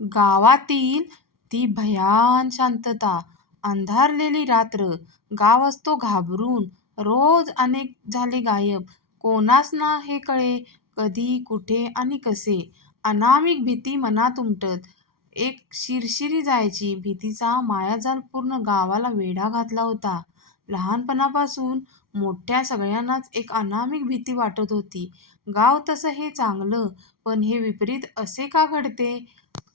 गावातील ती भयान शांतता, अंधारलेली रात्र. गाव असतो घाबरून. रोज अनेक झाले गायब. कोणास ना हे कळे कधी, कुठे आणि कसे. अनामिक भीती मनात उमटत एक शिरशिरी जायची. भीतीचा मायाजाल पूर्ण गावाला वेढा घातला होता. लहानपणापासून मोठ्या सगळ्यांनाच एक अनामिक भीती वाटत होती. गाव तसं हे चांगलं, पण हे विपरीत असे का घडते?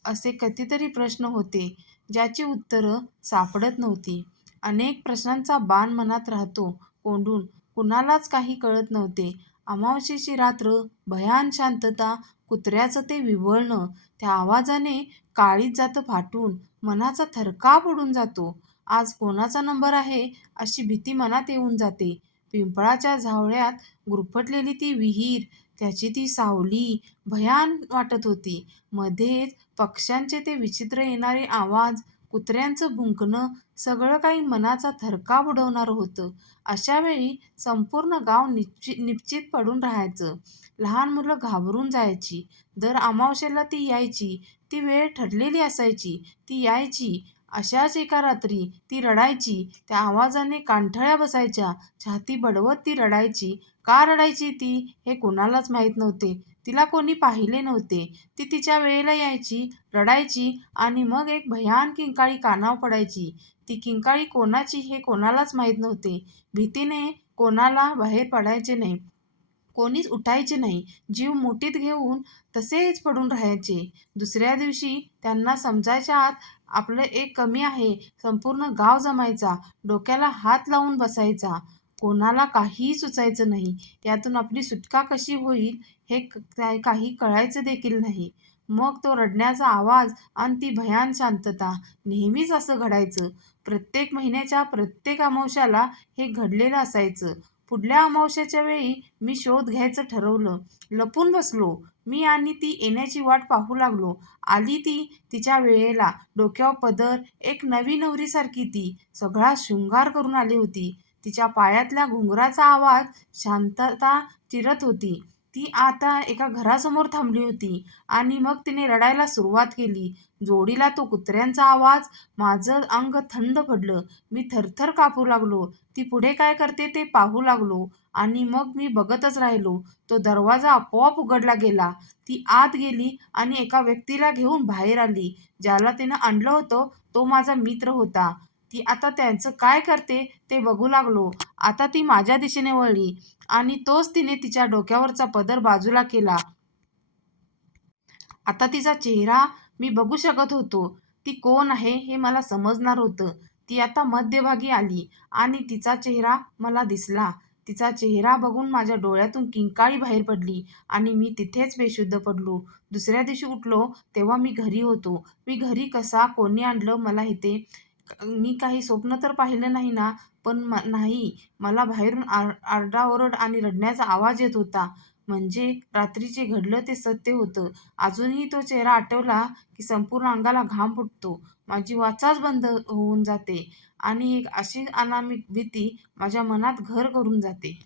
असे कितीतरी प्रश्न होते, ज्याची उत्तरं सापडत नव्हती. अनेक प्रश्नांचा बाण मनात राहतो कोंडून. कुणालाच काही कळत नव्हते. अमावास्येची रात्र, भयान शांतता, कुत्र्याचं ते विव्हळणं. त्या आवाजाने काळीज जातं फाटून. मनाचा थरकाप उडून जातो. आज कोणाचा नंबर आहे अशी भीती मनात येऊन जाते. पिंपळाच्या झावळ्यात गुरफटलेली ती विहीर, त्याची ती सावली भयान वाटत होती. मध्येच पक्ष्यांचे ते विचित्र येणारे आवाज, कुत्र्यांचं भुंकणं, सगळं काही मनाचा थरकाप उडवणारं होतं. अशा वेळी संपूर्ण गाव निश्चित पडून राहायचं. लहान मुलं घाबरून जायची. दर अमावास्येला ती यायची. ती वेळ ठरलेली असायची. ती यायची. अशाच एका रात्री ती रडायची. त्या आवाजाने कानठळ्या बसायच्या. छाती बडवत ती रडायची. का रडायची ती हे कोणालाच माहीत नव्हते. तिला कोणी पाहिले नव्हते. ती तिच्या वेळेला यायची, रडायची आणि मग एक भयान किंकाळी कानावर पडायची. ती किंकाळी कोणाची हे कोणालाच माहीत नव्हते. भीतीने कोणाला बाहेर पडायचे नाही. कोणीच उठायचे नाही. जीव मुठीत घेऊन तसेच पडून राहायचे. दुसऱ्या दिवशी त्यांना समजायच्या आत आपलं एक कमी आहे. संपूर्ण गाव जमायचा. डोक्याला हात लावून बसायचा. कोणाला काहीही सुचायचं नाही. यातून आपली सुटका कशी होईल हे काही कळायचं देखील नाही. मग तो रडण्याचा आवाज आणि ती भयान शांतता. नेहमीच असं घडायचं. प्रत्येक महिन्याच्या प्रत्येक अमावास्येला हे घडलेलं असायचं. पुढल्या अमावास्येच्या वेळी मी शोध घ्यायचं ठरवलं. लपून बसलो. मी आणि ती येण्याची वाट पाहू लागलो. आली ती तिच्या वेळेला. डोक्यावर पदर, एक नवी नवरीसारखी ती. सगळा शृंगार करून आली होती. तिच्या पायातल्या घुंगराचा आवाज शांतता चिरत होती. ती आता एका घरासमोर थांबली होती आणि मग तिने रडायला सुरुवात केली. जोडीला तो कुत्र्यांचा आवाज. माझं अंग थंड पडलं. मी थरथर कापू लागलो. ती पुढे काय करते ते पाहू लागलो आणि मग मी बघतच राहिलो. तो दरवाजा आपोआप उघडला गेला. ती आत गेली आणि एका व्यक्तीला घेऊन बाहेर आली. ज्याला तिनं आणलं होतं तो माझा मित्र होता. ती आता त्याचं काय करते ते बघू लागलो. आता ती माझ्या दिशेने वळली आणि तोच तिने तिच्या डोक्यावरचा पदर बाजूला केला. आता तिचा चेहरा मी बघू शकत होतो. ती कोण आहे हे मला समजणार होतं. ती आता मध्यभागी आली आणि तिचा चेहरा मला दिसला. तिचा चेहरा बघून माझ्या डोळ्यातून किंकाळी बाहेर पडली आणि मी तिथेच बेशुद्ध पडलो. दुसऱ्या दिवशी उठलो तेव्हा मी घरी होतो. मी घरी कसा, कोणी आणलं मला इथे? मी काही स्वप्न तर पाहिलं नाही ना? पण नाही, मला बाहेरून आरडाओरड आणि रडण्याचा आवाज येत होता. म्हणजे रात्रीचे घडलं ते सत्य होतं. अजूनही तो चेहरा आठवला की संपूर्ण अंगाला घाम फुटतो. माझी वाचाच बंद होऊन जाते आणि एक अशी अनामिक भीती माझ्या मनात घर करून जाते.